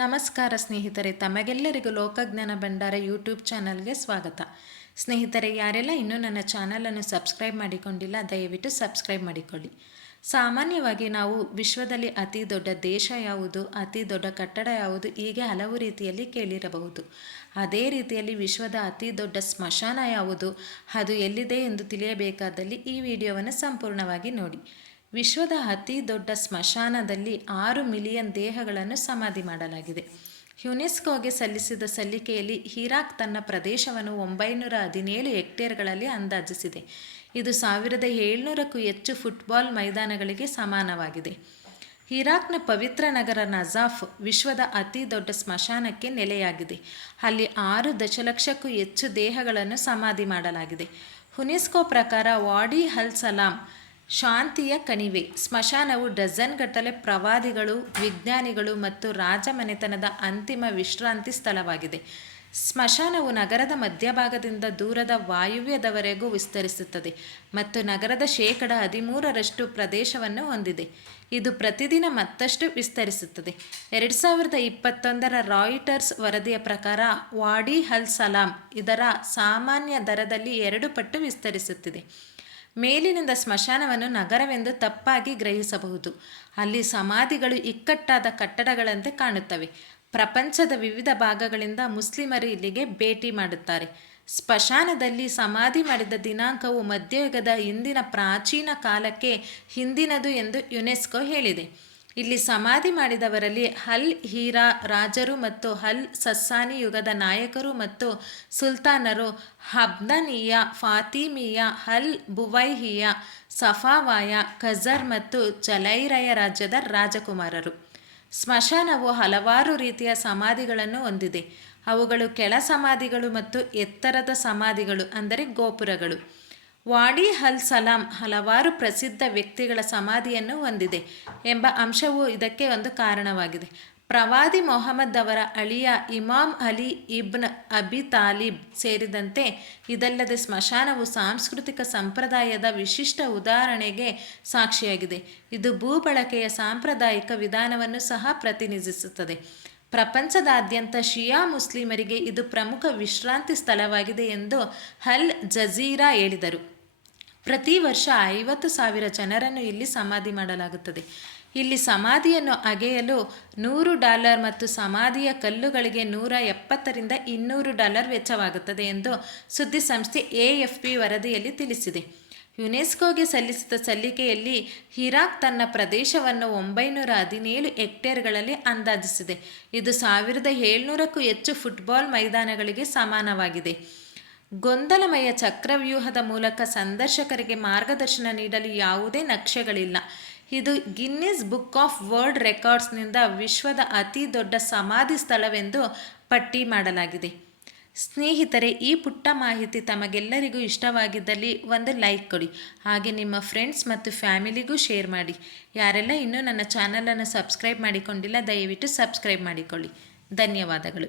ನಮಸ್ಕಾರ ಸ್ನೇಹಿತರೆ, ತಮಗೆಲ್ಲರಿಗೂ ಲೋಕಜ್ಞಾನ ಭಂಡಾರ ಯೂಟ್ಯೂಬ್ ಚಾನಲ್ಗೆ ಸ್ವಾಗತ. ಸ್ನೇಹಿತರೆ, ಯಾರೆಲ್ಲ ಇನ್ನೂ ನನ್ನ ಚಾನಲನ್ನು ಸಬ್ಸ್ಕ್ರೈಬ್ ಮಾಡಿಕೊಂಡಿಲ್ಲ, ದಯವಿಟ್ಟು ಸಬ್ಸ್ಕ್ರೈಬ್ ಮಾಡಿಕೊಳ್ಳಿ. ಸಾಮಾನ್ಯವಾಗಿ ನಾವು ವಿಶ್ವದಲ್ಲಿ ಅತಿ ದೊಡ್ಡ ದೇಶ ಯಾವುದು, ಅತಿ ದೊಡ್ಡ ಕಟ್ಟಡ ಯಾವುದು, ಹೀಗೆ ಹಲವು ರೀತಿಯಲ್ಲಿ ಕೇಳಿರಬಹುದು. ಅದೇ ರೀತಿಯಲ್ಲಿ ವಿಶ್ವದ ಅತಿ ದೊಡ್ಡ ಸ್ಮಶಾನ ಯಾವುದು, ಅದು ಎಲ್ಲಿದೆ ಎಂದು ತಿಳಿಯಬೇಕಾದಲ್ಲಿ ಈ ವಿಡಿಯೋವನ್ನು ಸಂಪೂರ್ಣವಾಗಿ ನೋಡಿ. ವಿಶ್ವದ ಅತಿ ದೊಡ್ಡ ಸ್ಮಶಾನದಲ್ಲಿ ಆರು ಮಿಲಿಯನ್ ದೇಹಗಳನ್ನು ಸಮಾಧಿ ಮಾಡಲಾಗಿದೆ. ಯುನೆಸ್ಕೋಗೆ ಸಲ್ಲಿಸಿದ ಸಲ್ಲಿಕೆಯಲ್ಲಿ ಹಿರಾಕ್ ತನ್ನ ಪ್ರದೇಶವನ್ನು ಒಂಬೈನೂರ ಹದಿನೇಳು ಹೆಕ್ಟೇರ್ಗಳಲ್ಲಿ ಅಂದಾಜಿಸಿದೆ. ಇದು ಸಾವಿರದ ಏಳ್ನೂರಕ್ಕೂ ಹೆಚ್ಚು ಫುಟ್ಬಾಲ್ ಮೈದಾನಗಳಿಗೆ ಸಮಾನವಾಗಿದೆ. ಹಿರಾಕ್ನ ಪವಿತ್ರ ನಗರ ನಜಾಫ್ ವಿಶ್ವದ ಅತಿ ದೊಡ್ಡ ಸ್ಮಶಾನಕ್ಕೆ ನೆಲೆಯಾಗಿದೆ. ಅಲ್ಲಿ ಆರು ದಶಲಕ್ಷಕ್ಕೂ ಹೆಚ್ಚು ದೇಹಗಳನ್ನು ಸಮಾಧಿ ಮಾಡಲಾಗಿದೆ. ಹುನೆಸ್ಕೋ ಪ್ರಕಾರ ವಾಡಿ ಹಲ್ ಸಲಾಂ ಶಾಂತಿಯ ಕಣಿವೆ. ಸ್ಮಶಾನವು ಡಜನ್ ಗಟ್ಟಲೆ ಪ್ರವಾದಿಗಳು, ವಿಜ್ಞಾನಿಗಳು ಮತ್ತು ರಾಜಮನೆತನದ ಅಂತಿಮ ವಿಶ್ರಾಂತಿ ಸ್ಥಳವಾಗಿದೆ. ಸ್ಮಶಾನವು ನಗರದ ಮಧ್ಯಭಾಗದಿಂದ ದೂರದ ವಾಯುವ್ಯದವರೆಗೂ ವಿಸ್ತರಿಸುತ್ತದೆ ಮತ್ತು ನಗರದ ಶೇಕಡ ಹದಿಮೂರರಷ್ಟು ಪ್ರದೇಶವನ್ನು ಹೊಂದಿದೆ. ಇದು ಪ್ರತಿದಿನ ಮತ್ತಷ್ಟು ವಿಸ್ತರಿಸುತ್ತದೆ. ಎರಡು ಸಾವಿರದ ಇಪ್ಪತ್ತೊಂದರ ರಾಯಿಟರ್ಸ್ ವರದಿಯ ಪ್ರಕಾರ, ವಾಡಿ ಹಲ್ ಸಲಾಂ ಇದರ ಸಾಮಾನ್ಯ ದರದಲ್ಲಿ ಎರಡು ಪಟ್ಟು ವಿಸ್ತರಿಸುತ್ತಿದೆ. ಮೇಲಿನಿಂದ ಸ್ಮಶಾನವನ್ನು ನಗರವೆಂದು ತಪ್ಪಾಗಿ ಗ್ರಹಿಸಬಹುದು. ಅಲ್ಲಿ ಸಮಾಧಿಗಳು ಇಕ್ಕಟ್ಟಾದ ಕಟ್ಟಡಗಳಂತೆ ಕಾಣುತ್ತವೆ. ಪ್ರಪಂಚದ ವಿವಿಧ ಭಾಗಗಳಿಂದ ಮುಸ್ಲಿಮರು ಇಲ್ಲಿಗೆ ಭೇಟಿ ಮಾಡುತ್ತಾರೆ. ಸ್ಮಶಾನದಲ್ಲಿ ಸಮಾಧಿ ಮಾಡಿದ ದಿನಾಂಕವು ಮಧ್ಯಯುಗದ ಹಿಂದಿನ ಪ್ರಾಚೀನ ಕಾಲಕ್ಕೆ ಹಿಂದಿನದು ಎಂದು ಯುನೆಸ್ಕೋ ಹೇಳಿದೆ. ಇಲ್ಲಿ ಸಮಾಧಿ ಮಾಡಿದವರಲ್ಲಿ ಹಲ್ ಹೀರಾ ರಾಜರು ಮತ್ತು ಹಲ್ ಸಸ್ಸಾನಿ ಯುಗದ ನಾಯಕರು ಮತ್ತು ಸುಲ್ತಾನರು ಹಬ್ದನೀಯ ಫಾತಿಮಿಯ, ಹಲ್ ಬುವೈಹಿಯ, ಸಫಾವಾಯ, ಖಜರ್ ಮತ್ತು ಜಲೈರಯ ರಾಜ್ಯದ ರಾಜಕುಮಾರರು. ಸ್ಮಶಾನವು ಹಲವಾರು ರೀತಿಯ ಸಮಾಧಿಗಳನ್ನು ಹೊಂದಿದೆ. ಅವುಗಳು ಕೆಳ ಸಮಾಧಿಗಳು ಮತ್ತು ಎತ್ತರದ ಸಮಾಧಿಗಳು, ಅಂದರೆ ಗೋಪುರಗಳು. ವಾಡಿ ಹಲ್ ಸಲಾಂ ಹಲವಾರು ಪ್ರಸಿದ್ಧ ವ್ಯಕ್ತಿಗಳ ಸಮಾಧಿಯನ್ನು ಹೊಂದಿದೆ ಎಂಬ ಅಂಶವು ಇದಕ್ಕೆ ಒಂದು ಕಾರಣವಾಗಿದೆ. ಪ್ರವಾದಿ ಮೊಹಮ್ಮದ್ ಅವರ ಅಳಿಯ imam Ali ibn Abi Talib ಸೇರಿದಂತೆ ಇದಲ್ಲದೆ ಸ್ಮಶಾನವು ಸಾಂಸ್ಕೃತಿಕ ಸಂಪ್ರದಾಯದ ವಿಶಿಷ್ಟ ಉದಾಹರಣೆಗೆ ಸಾಕ್ಷಿಯಾಗಿದೆ. ಇದು ಭೂಬಳಕೆಯ ಸಾಂಪ್ರದಾಯಿಕ ವಿಧಾನವನ್ನು ಸಹ ಪ್ರತಿನಿಧಿಸುತ್ತದೆ. ಪ್ರಪಂಚದಾದ್ಯಂತ ಶಿಯಾ ಮುಸ್ಲಿಮರಿಗೆ ಇದು ಪ್ರಮುಖ ವಿಶ್ರಾಂತಿ ಸ್ಥಳವಾಗಿದೆ ಎಂದು ಹಲ್ ಜಜೀರಾ ಹೇಳಿದರು. ಪ್ರತಿ ವರ್ಷ ಐವತ್ತು ಸಾವಿರ ಜನರನ್ನು ಇಲ್ಲಿ ಸಮಾಧಿ ಮಾಡಲಾಗುತ್ತದೆ. ಇಲ್ಲಿ ಸಮಾಧಿಯನ್ನು ಅಗೆಯಲು ನೂರು ಡಾಲರ್ ಮತ್ತು ಸಮಾಧಿಯ ಕಲ್ಲುಗಳಿಗೆ ನೂರ ಎಪ್ಪತ್ತರಿಂದ ಇನ್ನೂರು ಡಾಲರ್ ವೆಚ್ಚವಾಗುತ್ತದೆ ಎಂದು ಸುದ್ದಿಸಂಸ್ಥೆ ಎ ಎಫ್ ವರದಿಯಲ್ಲಿ ತಿಳಿಸಿದೆ. ಯುನೆಸ್ಕೋಗೆ ಸಲ್ಲಿಸಿದ ಸಲ್ಲಿಕೆಯಲ್ಲಿ ಹಿರಾಕ್ ತನ್ನ ಪ್ರದೇಶವನ್ನು ಒಂಬೈನೂರ ಹದಿನೇಳು ಹೆಕ್ಟೇರ್ಗಳಲ್ಲಿ ಅಂದಾಜಿಸಿದೆ. ಇದು ಸಾವಿರದ ಏಳ್ನೂರಕ್ಕೂ ಹೆಚ್ಚು ಫುಟ್ಬಾಲ್ ಮೈದಾನಗಳಿಗೆ ಸಮಾನವಾಗಿದೆ. ಗೊಂದಲಮಯ ಚಕ್ರವ್ಯೂಹದ ಮೂಲಕ ಸಂದರ್ಶಕರಿಗೆ ಮಾರ್ಗದರ್ಶನ ನೀಡಲು ಯಾವುದೇ ನಕ್ಷೆಗಳಿಲ್ಲ. ಇದು ಗಿನ್ನಿಸ್ ಬುಕ್ ಆಫ್ ವರ್ಲ್ಡ್ ರೆಕಾರ್ಡ್ಸ್ನಿಂದ ವಿಶ್ವದ ಅತಿ ದೊಡ್ಡ ಸಮಾಧಿ ಸ್ಥಳವೆಂದು ಪಟ್ಟಿ ಮಾಡಲಾಗಿದೆ. ಸ್ನೇಹಿತರೆ, ಈ ಪುಟ್ಟ ಮಾಹಿತಿ ತಮಗೆಲ್ಲರಿಗೂ ಇಷ್ಟವಾಗಿದ್ದಲ್ಲಿ ಒಂದು ಲೈಕ್ ಕೊಡಿ, ಹಾಗೆ ನಿಮ್ಮ ಫ್ರೆಂಡ್ಸ್ ಮತ್ತು ಫ್ಯಾಮಿಲಿಗೂ ಶೇರ್ ಮಾಡಿ. ಯಾರೆಲ್ಲ ಇನ್ನೂ ನನ್ನ ಚಾನಲನ್ನು ಸಬ್ಸ್ಕ್ರೈಬ್ ಮಾಡಿಕೊಂಡಿಲ್ಲ, ದಯವಿಟ್ಟು ಸಬ್ಸ್ಕ್ರೈಬ್ ಮಾಡಿಕೊಳ್ಳಿ. ಧನ್ಯವಾದಗಳು.